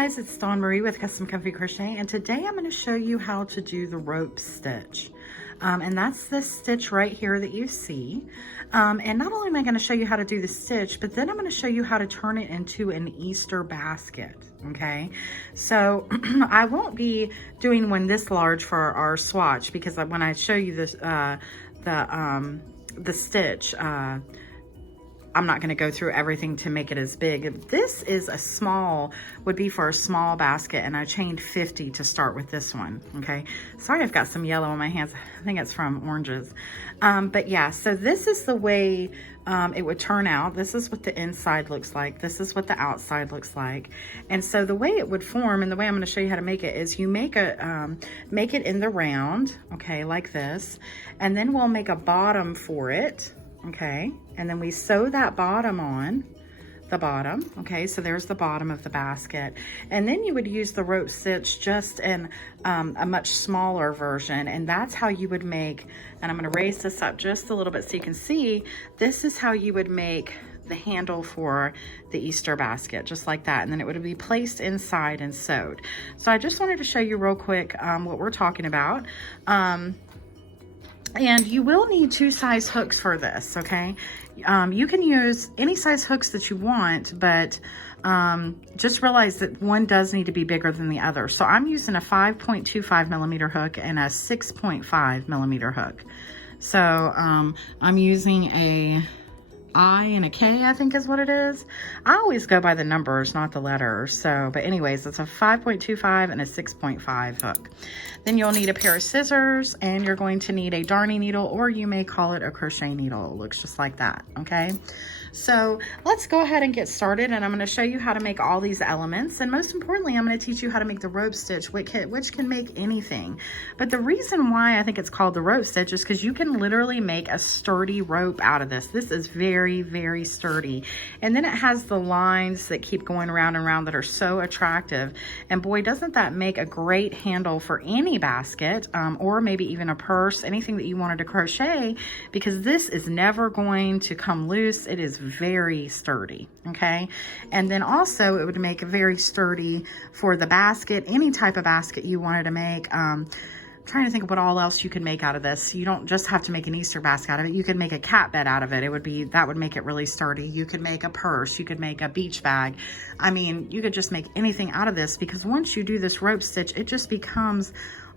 guys, it's Dawn Marie with Custom Comfy Crochet, and today I'm going to show you how to do the rope stitch. And that's this stitch right here that you see. And not only am I going to show you how to do the stitch, but then I'm going to show you how to turn it into an Easter basket. Okay, so I won't be doing one this large for our swatch, because when I show you this, the stitch, I'm not going to go through everything to make it as big. This is a small, would be for a small basket, and I chained 50 to start with this one. Okay, sorry, I've got some yellow on my hands. I think it's from oranges. But yeah, so this is the way it would turn out. This is what the inside looks like. This is what the outside looks like. And so the way it would form, and the way I'm going to show you how to make it, is you make it in the round, okay, like this, and then we'll make a bottom for it. Okay, and then we sew that bottom on the bottom. Okay, so there's the bottom of the basket, and then you would use the rope stitch just in a much smaller version, and that's how you would make, and I'm going to raise this up just a little bit so you can see, this is how you would make the handle for the Easter basket, just like that, and then it would be placed inside and sewed. So I just wanted to show you real quick what we're talking about. And you will need 2 size hooks for this, okay? You can use any size hooks that you want, but just realize that one does need to be bigger than the other. So I'm using a 5.25 millimeter hook and a 6.5 millimeter hook. So I'm using a I and a K, I think is what it is. I always go by the numbers, not the letters. So, but anyways, it's a 5.25 and a 6.5 hook. Then you'll need a pair of scissors, and you're going to need a darning needle, or you may call it a crochet needle. It looks just like that, okay? So let's go ahead and get started, and I'm going to show you how to make all these elements, and most importantly, I'm going to teach you how to make the rope stitch, which can make anything. But the reason why I think it's called the rope stitch is because you can literally make a sturdy rope out of this. This is very, very sturdy, and then it has the lines that keep going around and around that are so attractive, and boy, doesn't that make a great handle for any basket, or maybe even a purse, anything that you wanted to crochet, because this is never going to come loose. It is very sturdy, okay? And then also it would make it very sturdy for the basket, any type of basket you wanted to make. Trying to think of what all else you could make out of this. You don't just have to make an Easter basket out of it. You could make a cat bed out of it. That would make it really sturdy. You could make a purse. You could make a beach bag. I mean, you could just make anything out of this, because once you do this rope stitch, it just becomes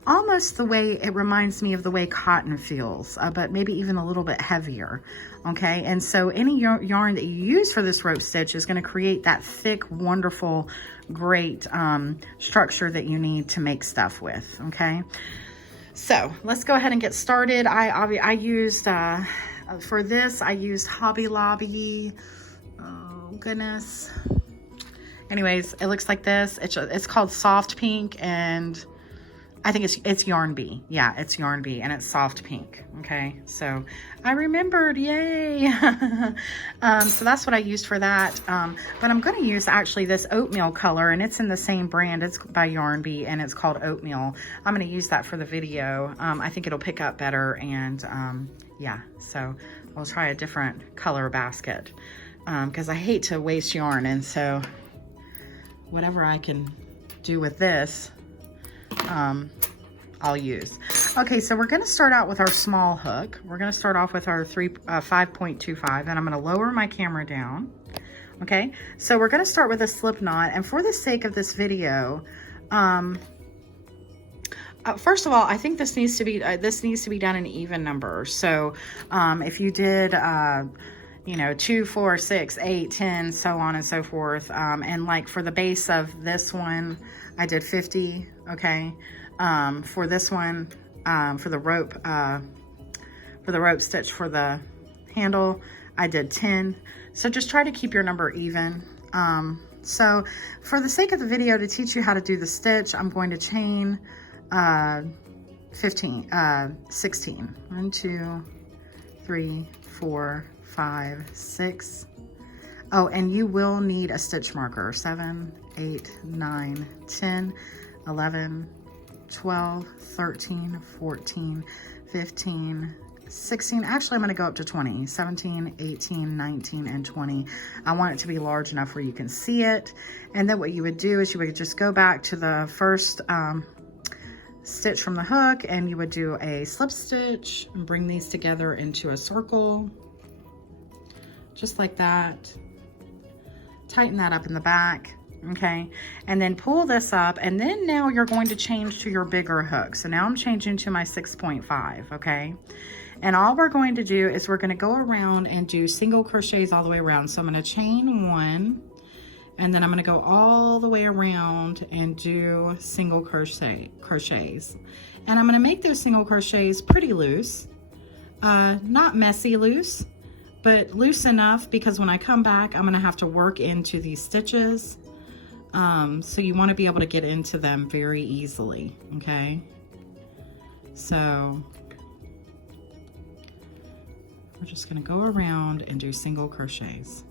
almost the way, it reminds me of the way cotton feels, but maybe even a little bit heavier, okay? And so any yarn that you use for this rope stitch is going to create that thick, wonderful, great structure that you need to make stuff with, okay? So let's go ahead and get started. I used, for this, I used Hobby Lobby. Oh, goodness. Anyways, it looks like this. It's called Soft Pink, and I think it's Yarn Bee. Yeah, it's Yarn Bee, and it's soft pink. Okay, so I remembered, yay. So that's what I used for that. But I'm going to use actually this oatmeal color, and it's in the same brand. It's by Yarn Bee, and it's called Oatmeal. I'm going to use that for the video. I think it'll pick up better, and yeah, so we'll try a different color basket, because I hate to waste yarn, and so whatever I can do with this, I'll use. Okay, so we're going to start out with our small hook. We're going to start off with our 5.25, and I'm going to lower my camera down. Okay, so we're going to start with a slip knot, and for the sake of this video, first of all, I think this needs to be done in even numbers. So if you did you know, 2, 4, 6, 8, 10, so on and so forth. And like for the base of this one, I did 50, okay? For this one, for the rope stitch for the handle, I did 10. So just try to keep your number even. So for the sake of the video, to teach you how to do the stitch, I'm going to chain 16. 1, 2, 3, 4, 5, 6. Oh, and you will need a stitch marker. 7, 8, 9, 10, 11, 12, 13, 14, 15, 16, actually I'm going to go up to 20, 17, 18, 19, and 20. I want it to be large enough where you can see it. And then what you would do is you would just go back to the first stitch from the hook, and you would do a slip stitch and bring these together into a circle, just like that. Tighten that up in the back. Okay, and then pull this up, and then now you're going to change to your bigger hook. So now I'm changing to my 6.5, okay? And all we're going to do is we're going to go around and do single crochets all the way around. So I'm going to chain 1, and then I'm going to go all the way around and do single crochets. And I'm going to make those single crochets pretty loose, not messy loose, but loose enough because when I come back, I'm going to have to work into these stitches. So you want to be able to get into them very easily, okay? So we're just going to go around and do single crochets.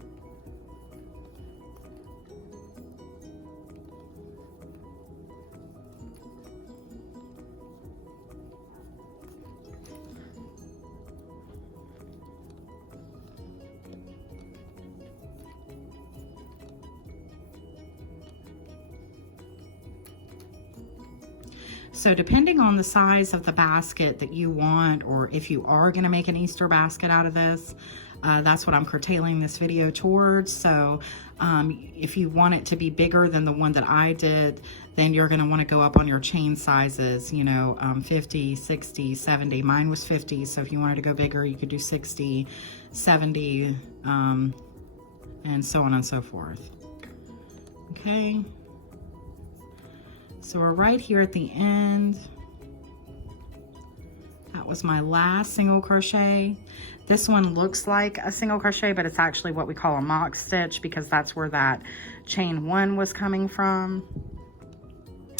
So depending on the size of the basket that you want, or if you are going to make an Easter basket out of this, that's what I'm curtailing this video towards. So if you want it to be bigger than the one that I did, then you're going to want to go up on your chain sizes, you know, 50, 60, 70. Mine was 50, so if you wanted to go bigger, you could do 60, 70, and so on and so forth. Okay. So we're right here at the end. That was my last single crochet. This one looks like a single crochet, but it's actually what we call a mock stitch because that's where that chain 1 was coming from.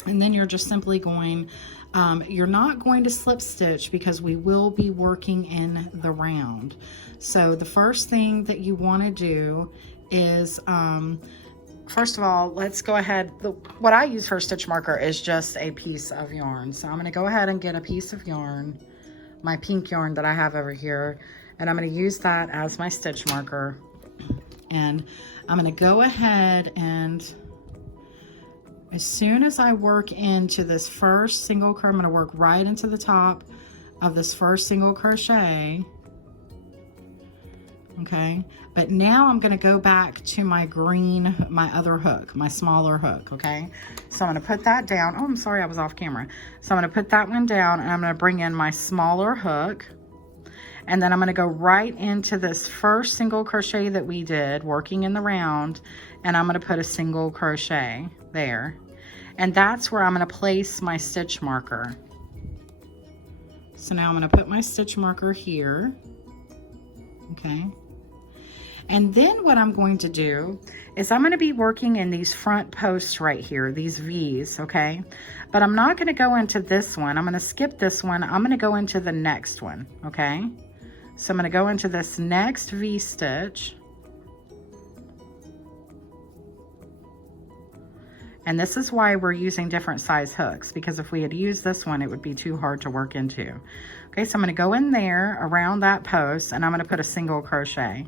And then you're just simply going, you're not going to slip stitch because we will be working in the round. So the first thing that you want to do is, first of all, let's go ahead. What I use for a stitch marker is just a piece of yarn. So I'm going to go ahead and get a piece of yarn, my pink yarn that I have over here, and I'm going to use that as my stitch marker. And I'm going to go ahead and as soon as I work into this first single crochet, I'm going to work right into the top of this first single crochet. Okay, but now I'm going to go back to my green, my other hook, my smaller hook. Okay, so I'm going to put that down. Oh, I'm sorry, I was off camera. So I'm going to put that one down, and I'm going to bring in my smaller hook, and then I'm going to go right into this first single crochet that we did working in the round, and I'm going to put a single crochet there, and that's where I'm going to place my stitch marker. So now I'm going to put my stitch marker here. Okay, and then what I'm going to do is I'm going to be working in these front posts right here, these V's, okay? But I'm not going to go into this one. I'm going to skip this one. I'm going to go into the next one, okay? So I'm going to go into this next V stitch. And this is why we're using different size hooks, because if we had used this one, it would be too hard to work into. Okay, so I'm going to go in there around that post, and I'm going to put a single crochet.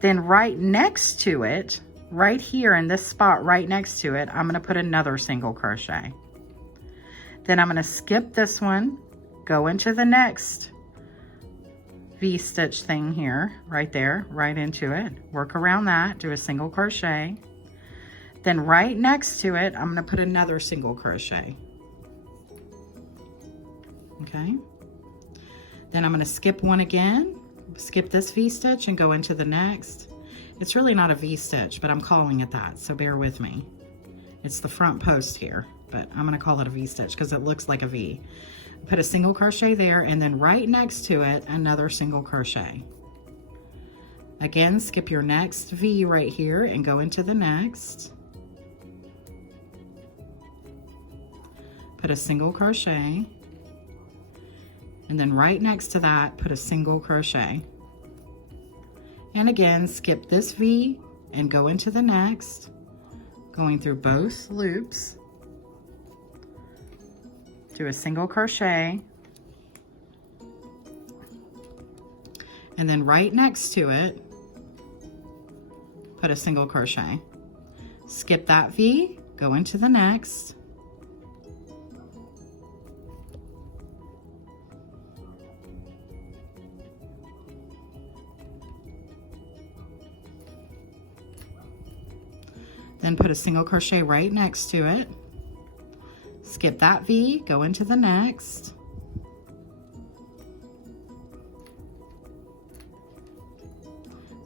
Then right next to it, right here in this spot right next to it, I'm going to put another single crochet. Then I'm going to skip this one, go into the next V-stitch thing here, right there, right into it, work around that, do a single crochet. Then right next to it, I'm going to put another single crochet. Okay. Then I'm going to skip one again, skip this V-stitch and go into the next. It's really not a V-stitch, but I'm calling it that, so bear with me. It's the front post here, but I'm going to call it a V-stitch because it looks like a V. Put a single crochet there, and then right next to it, another single crochet. Again, skip your next V right here and go into the next. Put a single crochet, and then right next to that, put a single crochet. And again, skip this V and go into the next, going through both loops. Do a single crochet, and then right next to it, put a single crochet. Skip that V, go into the next. Then put a single crochet right next to it. Skip that V, go into the next.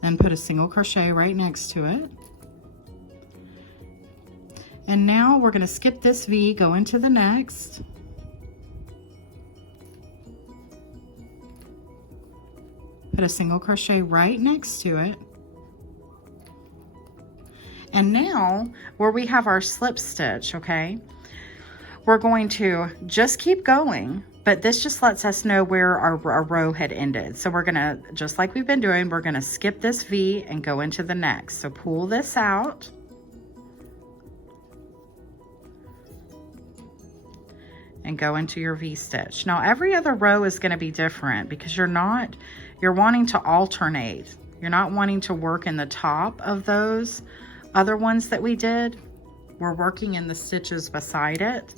Then put a single crochet right next to it. And now we're going to skip this V, go into the next. Put a single crochet right next to it. And now, where we have our slip stitch, okay, we're going to just keep going, but this just lets us know where our row had ended. So we're gonna, just like we've been doing, we're gonna skip this V and go into the next. So pull this out. And go into your V stitch. Now every other row is gonna be different because you're wanting to alternate. You're not wanting to work in the top of those other ones that we did. We're working in the stitches beside it.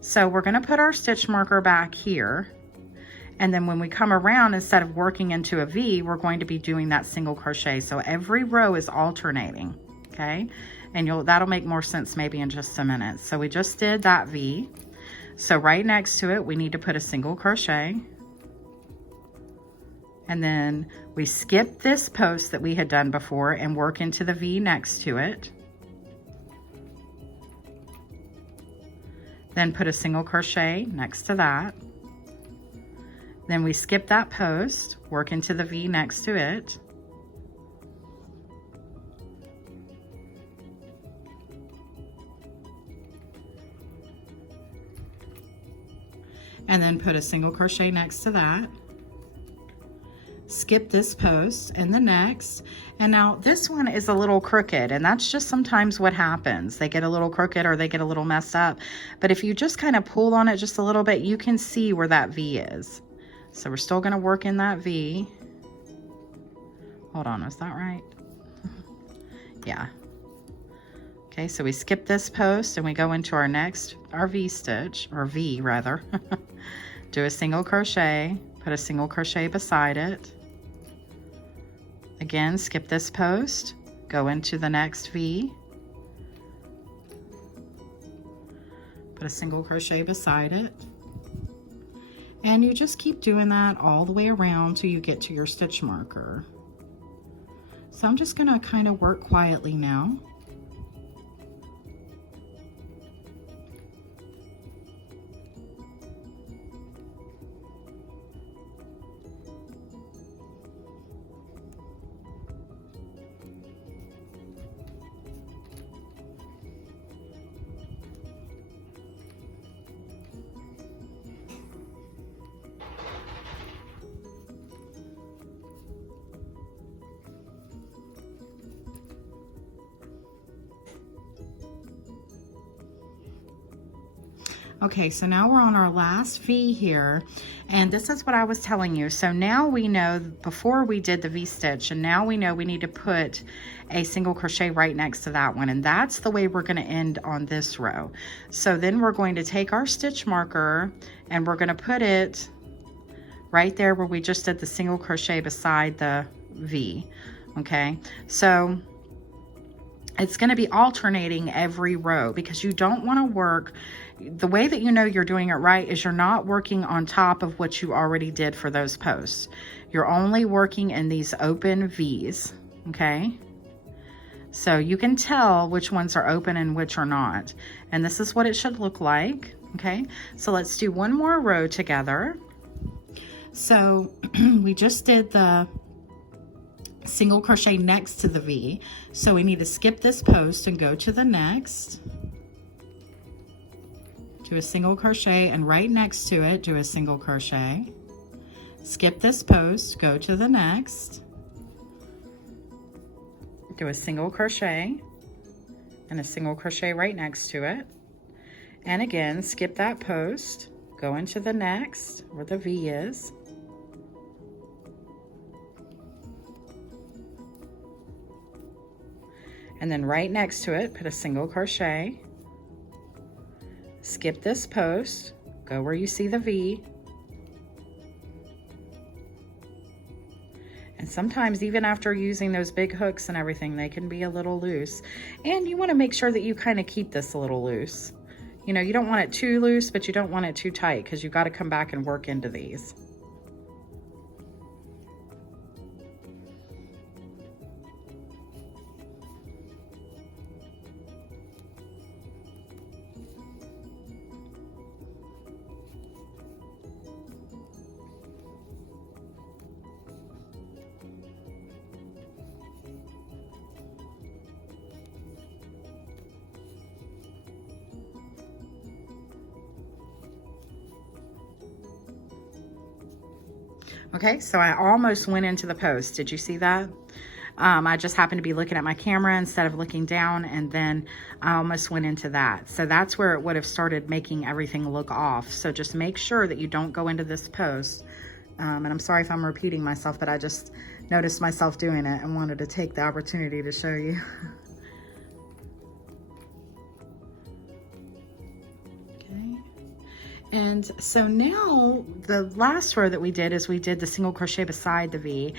So we're going to put our stitch marker back here, and then when we come around, instead of working into a V, we're going to be doing that single crochet. So every row is alternating, okay? And that'll make more sense maybe in just a minute. So we just did that V. So right next to it, we need to put a single crochet. And then we skip this post that we had done before and work into the V next to it. Then put a single crochet next to that. Then we skip that post, work into the V next to it. And then put a single crochet next to that. Skip this post and the next. And now this one is a little crooked, and that's just sometimes what happens. They get a little crooked or they get a little messed up. But if you just kind of pull on it just a little bit, you can see where that V is. So we're still going to work in that V. Hold on, is that right? Yeah. Okay, so we skip this post and we go into our next, our V stitch, or V rather. Do a single crochet, put a single crochet beside it. Again, skip this post, go into the next V. Put a single crochet beside it. And you just keep doing that all the way around till you get to your stitch marker. So I'm just gonna kind of work quietly now. Okay, so now we're on our last V here, and this is what I was telling you. So now we know, before we did the V stitch, and now we know we need to put a single crochet right next to that one, and that's the way we're going to end on this row. So then we're going to take our stitch marker and we're going to put it right there where we just did the single crochet beside the V. Okay, so it's going to be alternating every row because you don't want to work. The way that you know you're doing it right is you're not working on top of what you already did for those posts. You're only working in these open V's, okay? So you can tell which ones are open and which are not. And this is what it should look like, okay? So let's do one more row together. So we just did the single crochet next to the V. So we need to skip this post and go to the next. Do a single crochet, and right next to it, do a single crochet. Skip this post, go to the next. Do a single crochet and a single crochet right next to it. And again, skip that post, go into the next where the V is. And then right next to it, put a single crochet. Skip this post, go where you see the V. And sometimes even after using those big hooks and everything, they can be a little loose. And you want to make sure that you kind of keep this a little loose. You know, you don't want it too loose, but you don't want it too tight, because you've got to come back and work into these. Okay, so I almost went into the post. Did you see that? I just happened to be looking at my camera instead of looking down, and then I almost went into that. So that's where it would have started making everything look off. So just make sure that you don't go into this post. And I'm sorry if I'm repeating myself, but I just noticed myself doing it and wanted to take the opportunity to show you. And so now the last row that we did is we did the single crochet beside the V.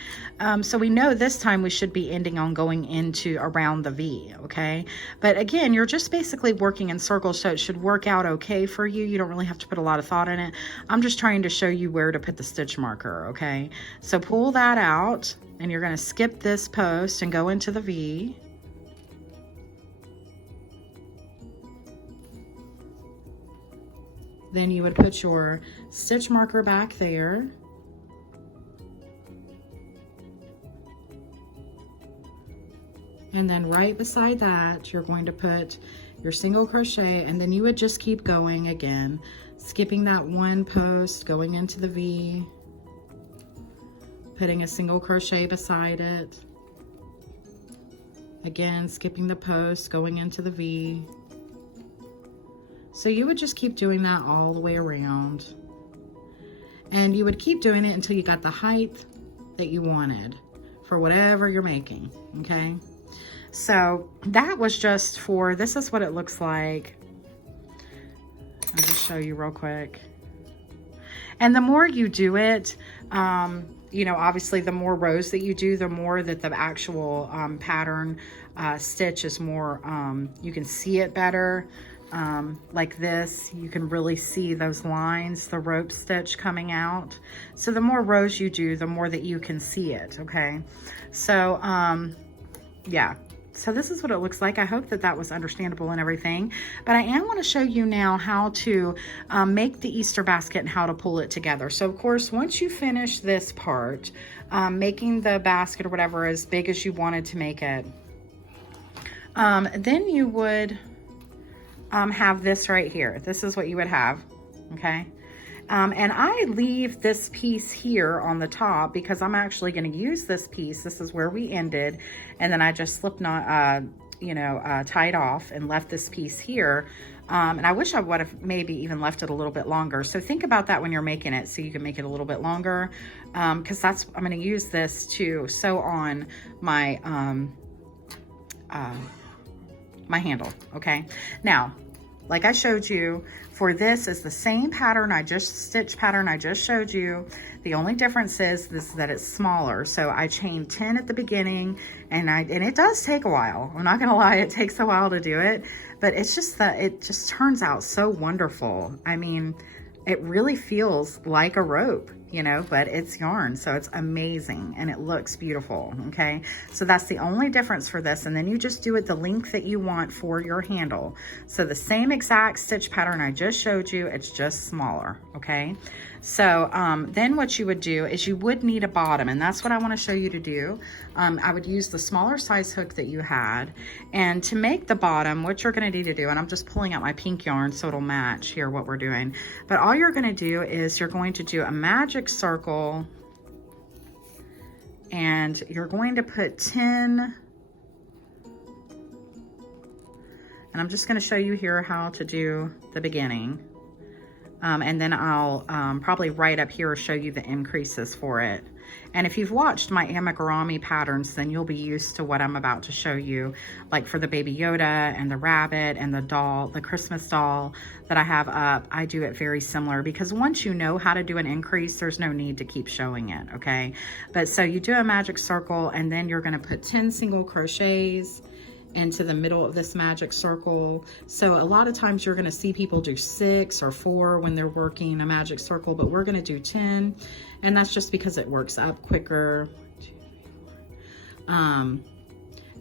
So we know this time we should be ending on going into around the V, okay? But again, you're just basically working in circles, so it should work out okay for you. You don't really have to put a lot of thought in it. I'm just trying to show you where to put the stitch marker, okay? So pull that out, and you're gonna skip this post and go into the V. Then you would put your stitch marker back there. And then right beside that, you're going to put your single crochet, and then you would just keep going again, skipping that one post, going into the V, putting a single crochet beside it. Again, skipping the post, going into the V. So you would just keep doing that all the way around. And you would keep doing it until you got the height that you wanted for whatever you're making, okay? So that was just for, this is what it looks like. I'll just show you real quick. And the more you do it, you know, obviously the more rows that you do, the more that the actual pattern stitch is more, you can see it better. Like this, you can really see those lines, the rope stitch coming out. So the more rows you do, the more that you can see it, okay? So, yeah. So this is what it looks like. I hope that that was understandable and everything. But I am going to show you now how to make the Easter basket and how to pull it together. So of course, once you finish this part, making the basket or whatever as big as you wanted to make it, then you would have this right here. This is what you would have, okay? And I leave this piece here on the top because I'm actually going to use this piece. This is where we ended, and then I just slip knot, tied off and left this piece here. And I wish I would have maybe even left it a little bit longer. So think about that when you're making it, so you can make it a little bit longer, because I'm going to use this to sew on my my handle, okay? Now, like I showed you, for this is the same pattern, stitch pattern I just showed you. The only difference is that it's smaller. So I chained 10 at the beginning, and it does take a while. I'm not gonna lie, it takes a while to do it, but it's just that it just turns out so wonderful. I mean, it really feels like a rope, you know, but it's yarn, so it's amazing and it looks beautiful, okay? So that's the only difference for this, and then you just do it the length that you want for your handle. So the same exact stitch pattern I just showed you, it's just smaller, okay? So then what you would do is you would need a bottom, and that's what I want to show you to do. I would use the smaller size hook that you had, and to make the bottom, what you're going to need to do, and I'm just pulling out my pink yarn so it'll match here what we're doing, but all you're going to do is you're going to do a magic circle, and you're going to put 10, and I'm just going to show you here how to do the beginning. And then I'll probably right up here show you the increases for it. And if you've watched my amigurumi patterns, then you'll be used to what I'm about to show you, like for the Baby Yoda and the rabbit and the doll, the Christmas doll that I have up. I do it very similar, because once you know how to do an increase, there's no need to keep showing it, okay? But so you do a magic circle, and then you're gonna put 10 single crochets into the middle of this magic circle. So a lot of times you're gonna see people do 6 or 4 when they're working a magic circle, but we're gonna do 10, and that's just because it works up quicker. 1, 2, 3, 4.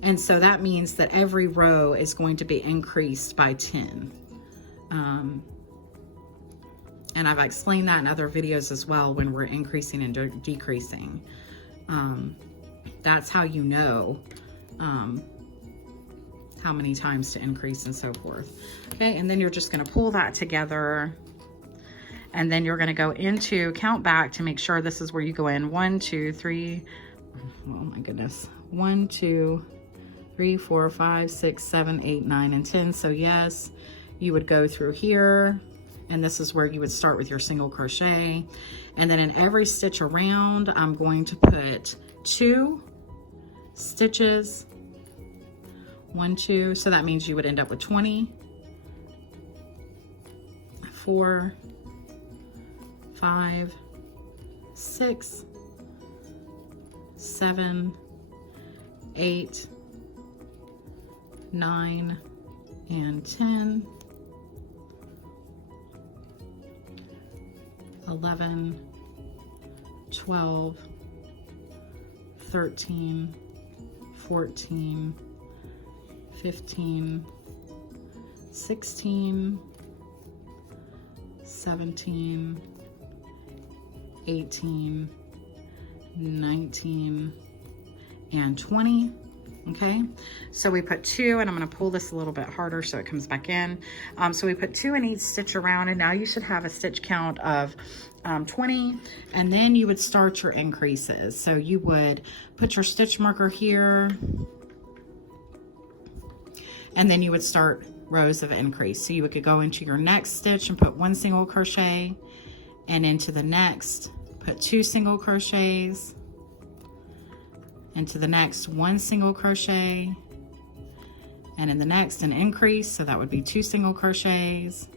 And so that means that every row is going to be increased by 10. And I've explained that in other videos as well, when we're increasing and decreasing. That's how you know how many times to increase and so forth. Okay, and then you're just gonna pull that together, and then you're gonna go into count back to make sure this is where you go in 1, 2, 3, oh my goodness, 1, 2, 3, 4, 5, 6, 7, 8, 9, and 10. So yes, you would go through here, and this is where you would start with your single crochet. And then in every stitch around, I'm going to put 2 stitches, 1, 2, so that means you would end up with 20, 4, 5, 6, 7, 8, 9, and 10, 11, 12, 13, 14, 15, 16, 17, 18, 19, and 20. Okay, so we put 2, and I'm going to pull this a little bit harder so it comes back in. So we put 2 in each stitch around, and now you should have a stitch count of 20, and then you would start your increases. So you would put your stitch marker here, and then you would start rows of increase. So you could go into your next stitch and put 1 single crochet, and into the next put 2 single crochets, into the next 1 single crochet, and in the next an increase, so that would be 2 single crochets.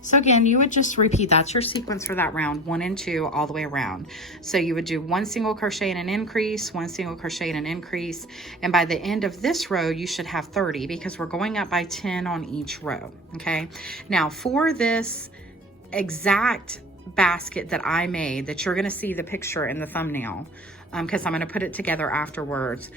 So again, you would just repeat, that's your sequence for that round, 1 and 2 all the way around. So you would do 1 single crochet and an increase, 1 single crochet and an increase, and by the end of this row you should have 30, because we're going up by 10 on each row. Okay, now for this exact basket that I made, that you're going to see the picture in the thumbnail, because I'm going to put it together afterwards.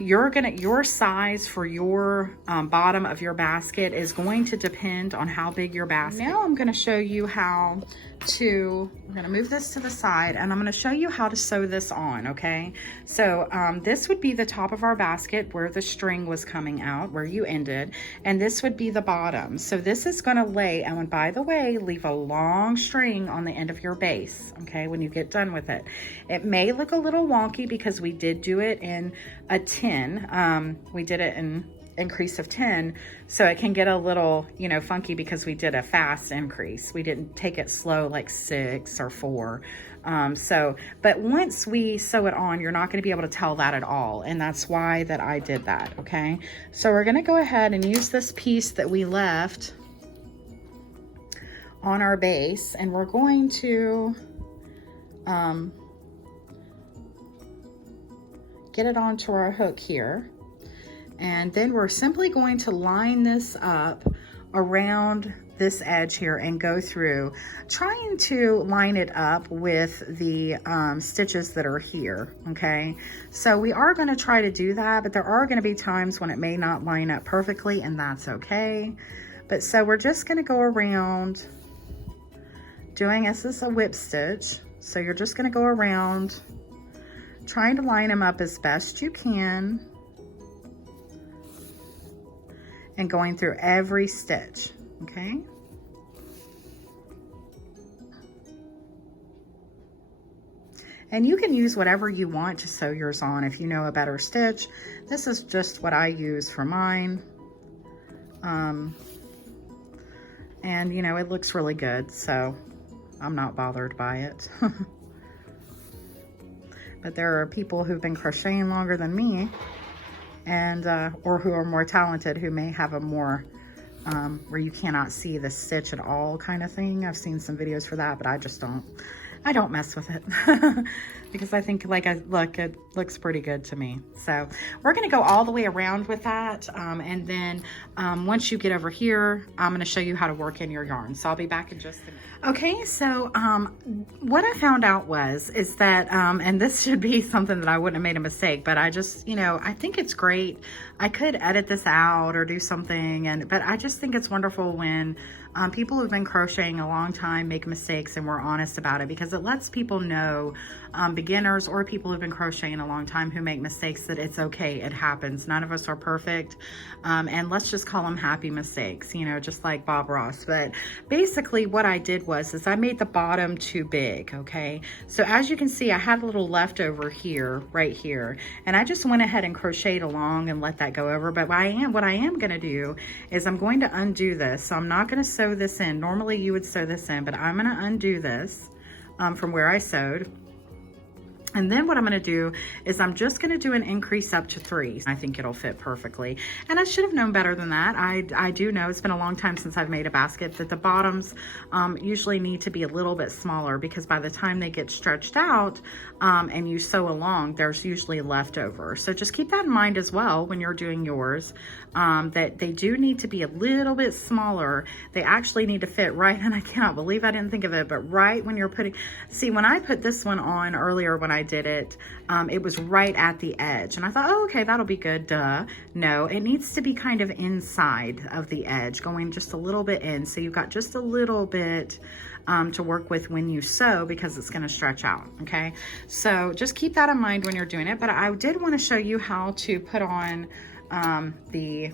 Your size for your bottom of your basket is going to depend on how big your basket. Now I'm going to show you how to, we're going to move this to the side, and I'm going to show you how to sew this on, okay? So this would be the top of our basket where the string was coming out, where you ended, and this would be the bottom. So this is going to lay, and by the way, leave a long string on the end of your base, okay, when you get done with it. It may look a little wonky because we did do it in a 10. We did it in increase of 10, so it can get a little, you know, funky because we did a fast increase. We didn't take it slow like 6 or 4. But once we sew it on, you're not going to be able to tell that at all, and that's why that I did that. Okay, so we're going to go ahead and use this piece that we left on our base, and we're going to get it onto our hook here. And then we're simply going to line this up around this edge here and go through, trying to line it up with the stitches that are here, okay? So we are going to try to do that, but there are going to be times when it may not line up perfectly, and that's okay. But so we're just going to go around doing, this is a whip stitch, so you're just going to go around trying to line them up as best you can and going through every stitch, okay? And you can use whatever you want to sew yours on if you know a better stitch. This is just what I use for mine. And you know, it looks really good, so I'm not bothered by it. But there are people who've been crocheting longer than me, and or who are more talented, who may have a more where you cannot see the stitch at all kind of thing. I've seen some videos for that, but I just don't. I don't mess with it because I think it looks pretty good to me. So we're going to go all the way around with that. And then once you get over here, I'm going to show you how to work in your yarn. So I'll be back in just a minute. Okay, so what I found out is that, and this should be something that I wouldn't have made a mistake, but I just, you know, I think it's great. I could edit this out or do something, but I just think it's wonderful when people who've been crocheting a long time make mistakes and we're honest about it, because it lets people know, beginners or people who've been crocheting a long time who make mistakes, that it's okay, it happens. None of us are perfect, and let's just call them happy mistakes, you know, just like Bob Ross. But basically what I did is I made the bottom too big, okay? So as you can see, I had a little leftover here, right here, and I just went ahead and crocheted along and let that go over. But what I am gonna do is I'm going to undo this. So I'm not gonna sew this in. Normally you would sew this in, but I'm gonna undo this from where I sewed. And then what I'm gonna do is I'm just gonna do an increase up to 3. I think it'll fit perfectly. And I should have known better than that. I do know, it's been a long time since I've made a basket, that the bottoms usually need to be a little bit smaller, because by the time they get stretched out and you sew along, there's usually leftover. So just keep that in mind as well when you're doing yours, that they do need to be a little bit smaller. They actually need to fit right, and I cannot believe I didn't think of it, but right when you're putting, see, when I put this one on earlier when I did it, it was right at the edge, and I thought, oh, okay, that'll be good, duh. No, it needs to be kind of inside of the edge, going just a little bit in, so you've got just a little bit to work with when you sew, because it's going to stretch out. Okay, so just keep that in mind when you're doing it. But I did want to show you how to put on the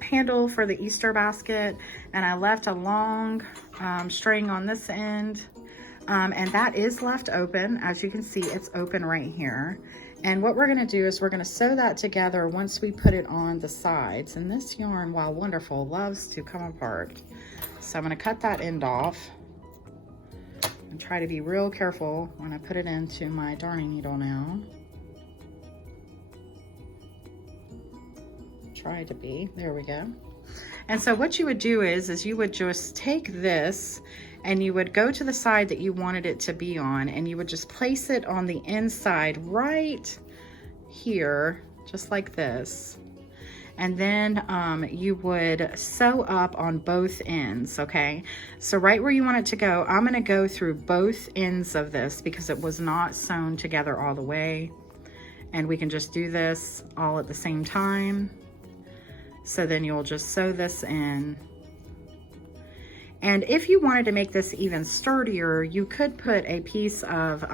handle for the Easter basket, and I left a long string on this end. And that is left open. As you can see, it's open right here. And what we're gonna do is we're gonna sew that together once we put it on the sides. And this yarn, while wonderful, loves to come apart. So I'm gonna cut that end off and try to be real careful when I put it into my darning needle now. Try to be, there we go. And so what you would do is you would just take this and you would go to the side that you wanted it to be on, and you would just place it on the inside right here, just like this. And then you would sew up on both ends, okay? So right where you want it to go, I'm gonna go through both ends of this because it was not sewn together all the way. And we can just do this all at the same time. So then you'll just sew this in. And if you wanted to make this even sturdier, you could put a piece of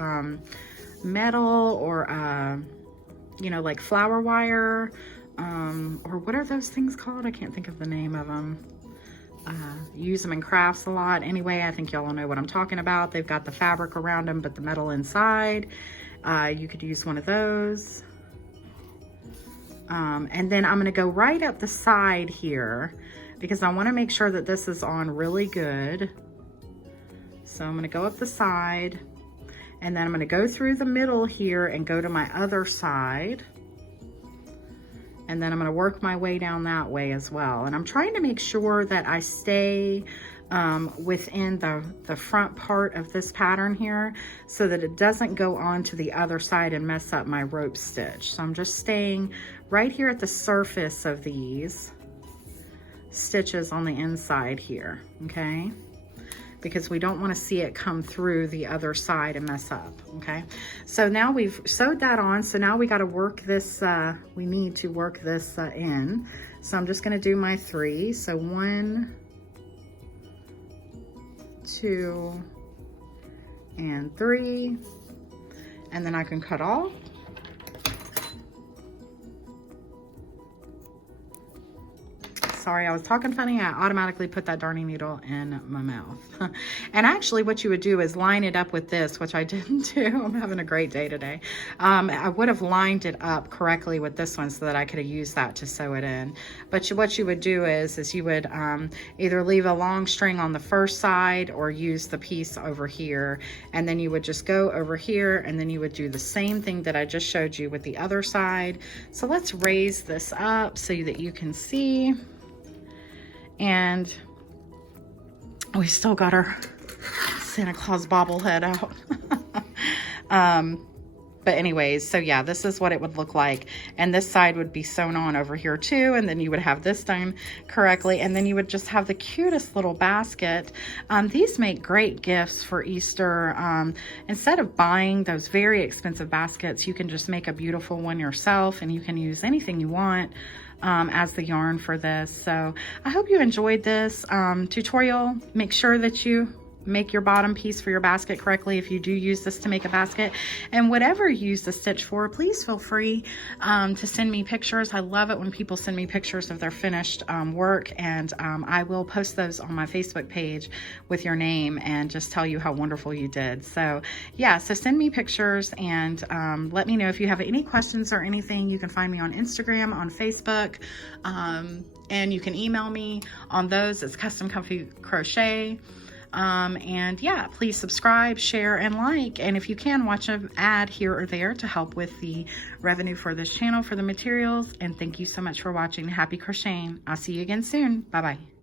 metal or, you know, like flower wire, or what are those things called? I can't think of the name of them. Use them in crafts a lot. Anyway, I think y'all know what I'm talking about. They've got the fabric around them, but the metal inside. You could use one of those. And then I'm gonna go right up the side here, because I want to make sure that this is on really good. So I'm going to go up the side, and then I'm going to go through the middle here and go to my other side. And then I'm going to work my way down that way as well. And I'm trying to make sure that I stay within the front part of this pattern here, so that it doesn't go on to the other side and mess up my rope stitch. So I'm just staying right here at the surface of these stitches on the inside here, okay? Because we don't want to see it come through the other side and mess up, okay? So now we've sewed that on, so now we got to work this, we need to work this in. So I'm just going to do my 3. So 1, 2, and 3, and then I can cut off. Sorry, I was talking funny. I automatically put that darning needle in my mouth. And actually what you would do is line it up with this, which I didn't do. I'm having a great day today. I would have lined it up correctly with this one so that I could have used that to sew it in. But what you would do is you would either leave a long string on the first side or use the piece over here. And then you would just go over here and then you would do the same thing that I just showed you with the other side. So let's raise this up so that you can see. And we still got our Santa Claus bobblehead out. But anyways, so yeah, this is what it would look like. And this side would be sewn on over here too. And then you would have this done correctly. And then you would just have the cutest little basket. These make great gifts for Easter. Instead of buying those very expensive baskets, you can just make a beautiful one yourself, and you can use anything you want as the yarn for this. So I hope you enjoyed this tutorial. Make sure that you make your bottom piece for your basket correctly if you do use this to make a basket. And whatever you use the stitch for, please feel free to send me pictures. I love it when people send me pictures of their finished work, and I will post those on my Facebook page with your name and just tell you how wonderful you did. So yeah, so send me pictures and let me know if you have any questions or anything. You can find me on Instagram, on Facebook, and you can email me on those. It's Custom Comfy Crochet. And yeah, please subscribe, share, and like. And if you can, watch an ad here or there to help with the revenue for this channel for the materials. And thank you so much for watching Happy Crocheting. I'll see you again soon. Bye-bye.